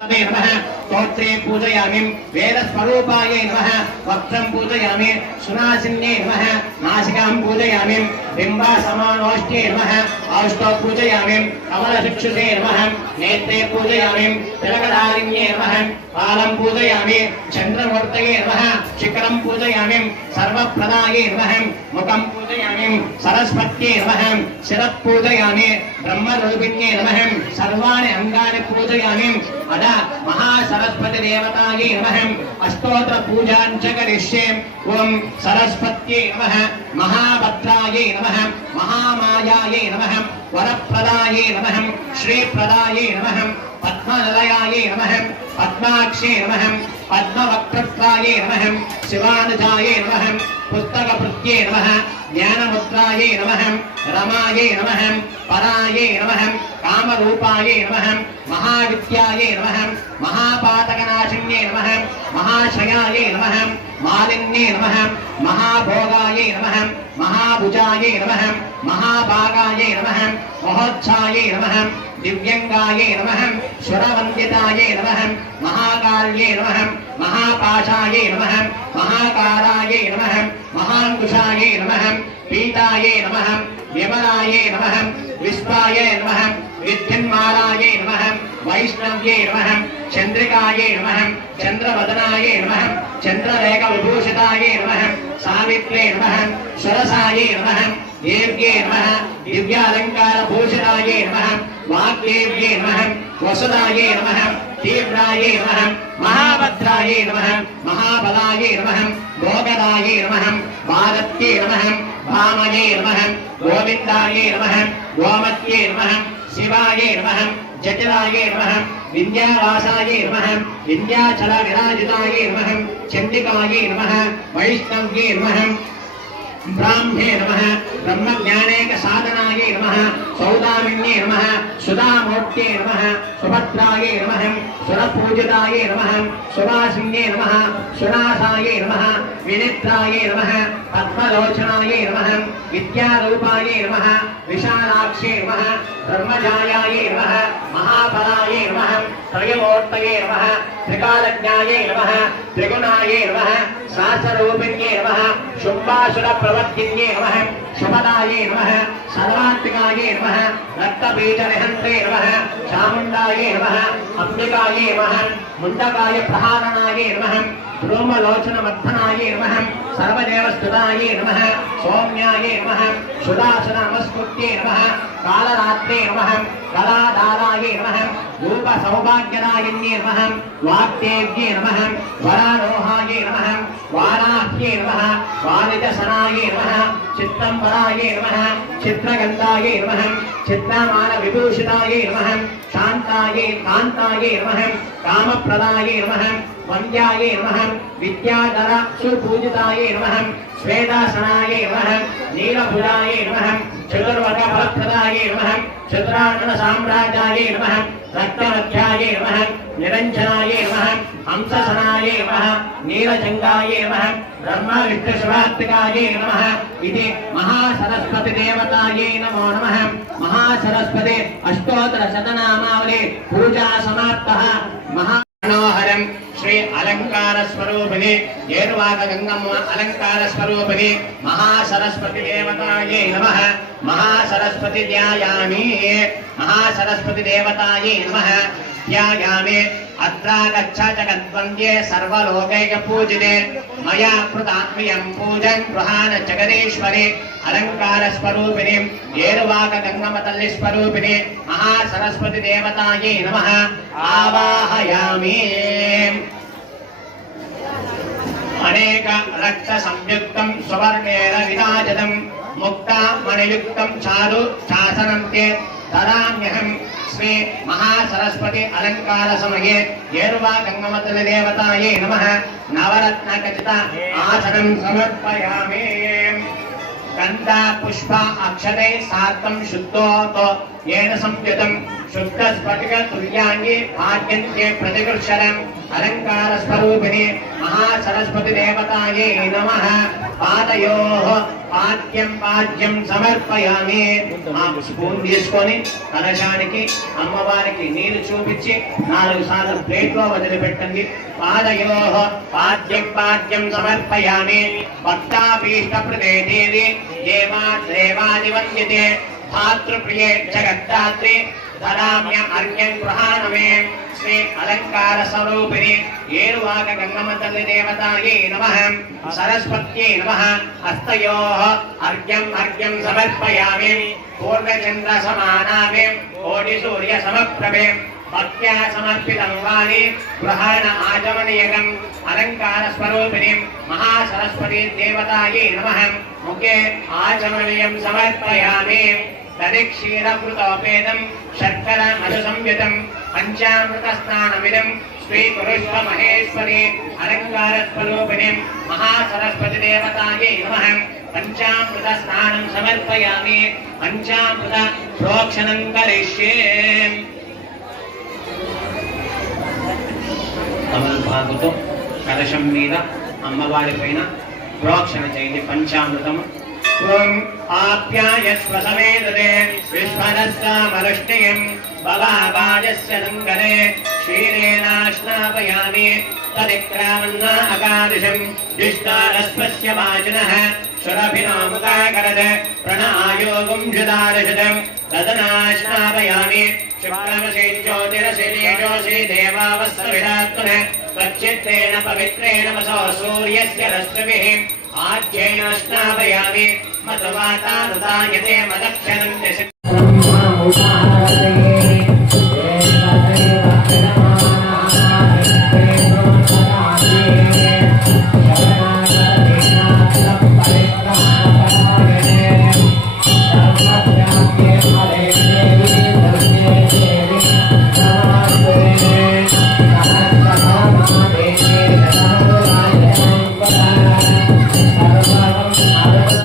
नमः स्तोत्रे पूजयामि वेदस्वरूपायै नमः वक्त्रं पूजयामि सुनासिन्ये नमः नासिकां पूजयामि बिम्बासमानोष्ठ्ये नमः औष्ठौ पूजयामि कमलचक्षुषे नमः नेत्रे पूजयामि तिलकधारिण्ये नमः पालं पूजयामि चन्द्रमूर्तये नमः शिखरं पूजयामि सर्वप्रदाये नमः मुखं पूजयामि सरस्वत्यै नमः शिरः पूजयामि ब्रह्मरूपिण्ये नमः सर्वाणि अंगानि पूजयामि अदा महासरस्वती देवतायै नमः अष्टोत्तर पूजां च करिष्ये ओम सरस्वत्यै नमः महाभद्रायै नमः महामायायै नमः वरप्रदायै नमः श्रीप्रदायै नमः पद्मनिलयायै नमः पद्माक्षे नमः पद्मवक्त्रप्रायै नमः शिवानुजायै नमः पुस्तकभृत्ये नमः ज्ञानमुद्रायै नमः रमायै नमः परायै नमः कामरूपायै नमः महाविद्यायै नमः महापातकनाशिन्ये नमः महाशयायै नमः मालिन्ये नमः महाभोगायै नमः महाभुजायै नमः महाभागायै नमः महोत्सायै नमः दिव्यंगायै नमः सुरवन्दितायै नमः महाकाल्ये नमः महापाशायै नमः महाकारायै नमः महांकुशायै नमः पीतायै नमः विमलायै नमः विश्वायै नमः विद्युन्मालायै नमः वैष्णव्यै नमः चंद्रिकायै नमः चंद्रवदनायै नमः चंद्ररेखविभूषितायै नमः सावित्र्यै नमः सुरसायै नमः देव्ये नमः दिव्यालंकारभूषितायै नमः वाग्देव्ये नमः वसुदायै नमः तीव्रायै नमः महाभद्रायै नमः महाबलायै नमः भोगदायै नमः भारत्यै नमः भामये नमः गोविन्दायै नमः गोमत्ये नमः शिवायै नमः जटिलायै नमः विद्यावासायै नमः विद्याचल विराजितायै नमः चंडिकायै नमः वैष्णव्ये नमः ब्राह्मे नमः ब्रह्मज्ञानेक साधनायै नमः सौदामिन्ये नमः सुधामूर्त्यै नमः सुभद्रायै नमः सुरपूजितायै नमः सुवासिन्ये नमः सुनासायै नमः विनिद्रायै नमः पद्मलोचनायै नमः विद्यारूपायै नमः विशालाक्षे नमः ब्रह्मजायायै नमः महाफलायै नमः त्रयमूर्तये नमः त्रिकालज्ञायै नमः त्रिगुणायै नमः शास्त्ररूपिण्ये नमः शुम्भासुरप्रवर्तिन्ये नमः शुभदायै नमः सर्वात्मिकायै नमः रक्तबीजनिहन्त्रे नमः चामुण्डायै नमः अम्बिकायै नमः मुण्डकाय प्रहारणायै नमः ब्रह्मलोचनवर्धनायै नमः सर्वदेवस्तुतायै नमः सौम्यायै नमः सुदासनमस्कृत्ये नमः कालरात्रे नमः कलादारायै नमः रूपसौभाग्यदायिन्ये नमः वाग्देव्ये नमः वरारोहायै नमः वाराह्ये नमः वारिजसनायै नमः चित्तम्बरायै नमः चित्रगन्धायै नमः चित्रमानविभूषितायै नमः शान्तायै कान्तायै नमः कामप्रदायै नमः वन्द्यायै नमः विद्याधर सुपूजितायै नमः श्वेतासनायै नमः नीलभुजायै नमः चतुर्वर्गफलप्रदायै नमः चतुराननसाम्राजायै नमः रक्तमध्यायै नमः निरञ्जनायै नमः हंससनायै नमः नीलजङ्गायै नमः ब्रह्मा विष्णुशिवात्मिकायै नमः इति महासरस्वतीदेवतायै नमो नमः। महासरस्वती अष्टोत्तरशतनामावली पूजा समाप्तः। मनोहरं श्री अलंकार स्वरूपिणी येर्वाक गंगम्म अलंकार स्वरूपिणी महासरस्वती देवतायै नमः। महासरस्वती ध्यायामि महासरस्वती देवतायै नमः ध्यायामि। अत्रागच्छ जगद्वन्द्ये सर्वलोकैक पूजिते मया कृतात्म्यं पूजन् गृहाण जगदीश्वरी अलंकार स्वरूपिणी येर्वाक गंगम्म तल्ली स्वरूपिणी महासरस्वती देवतायै नमः आवाहयामि। अनेक रक्त संयुक्तं सुवर्णेन विराजितं मुक्ता मणियुक्तं चारु शासनं ते धराम्यहं। श्री महासरस्वती अलंकार समये येर्वा गंगमतल देवतायै नमः नवरत्न खचित आसनं समर्पयामि। गंधा पुष्प अक्षते सार्धं शुद्धोतो येन संयुतं शुद्धस्फटिकतुल्याङ्गे आद्यन्ते प्रतिकृष्यरम् अलङ्कारस्वरूपिणे महासरस्वतीदेवतायै नमः पादयोः పాద్యం సమర్పయామి. ఆ స్పూన్ తీసుకొని కలశానికి అమ్మవారికి నీరు చూపించి 4 సార్లు ప్లేట్లో వదిలిపెట్టండి. పాదయోః పాద్యం సమర్పయామి. భక్తాభీష్టప్రదే దేవి దేవాదివంద్యతే భాతృప్రియే జగద్ధాత్రి ధరామ్య అర్ఘ్యం గృహాణమే. శ్రీ అలంకార స్వరూపిణి ఏరువాక గంగమ్మ తల్లి దేవతాయై నమః సరస్వత్యై నమః. హస్తయోః అర్ఘ్యం సమర్పయామి. పూర్ణచంద్ర సమానామే కోటి సూర్య సమప్రభే భక్త్యా సమర్పితం వాణి గృహాణ ఆచమనీయకం. అలంకార స్వరూపిణి మహాసరస్వతీ దేవతాయై నమః. ముఖే ఆచమనీయం సమర్పయామి. దరిక్షీరకృతోపేతం శర్కర మధు సంయుతం పంచామృత స్నానమిదం స్వీకురుష్వ మహేశ్వరి. అలంకార స్వరూపిణి మహాసరస్వతి దేవతాయై నమః. పంచామృత స్నానం సమర్పయామి. పంచామృత ప్రోక్షణం కరిష్యే. తమలపాకుతో కలశం మీద అమ్మవారి పైన ప్రోక్షణ చేయండి పంచామృతము. ఓం ఆప్యాయస్వ సమేతదే విశ్వరస్సామరుష్ణియం భవావాజస్య లంకనే క్షీరేణాశ్నాపయామి. తదిక్రామన్నా అకాదిశం దిష్టారస్వస్య వాజినః సురభినోముఖాకరద్ ప్రణాయోగం జుదారశతం తదనాశ్నాపయామి. శుక్రమసి జ్యోతిరసి తేజోసి దేవావస్సవిరాత్మనః త్వచ్చిత్తేన పవిత్రేణ వసో సూర్యస్య రశ్మిభిః ఆజ్యేన స్నాపయామి. మధువాతానుదాయతే మదక్షణం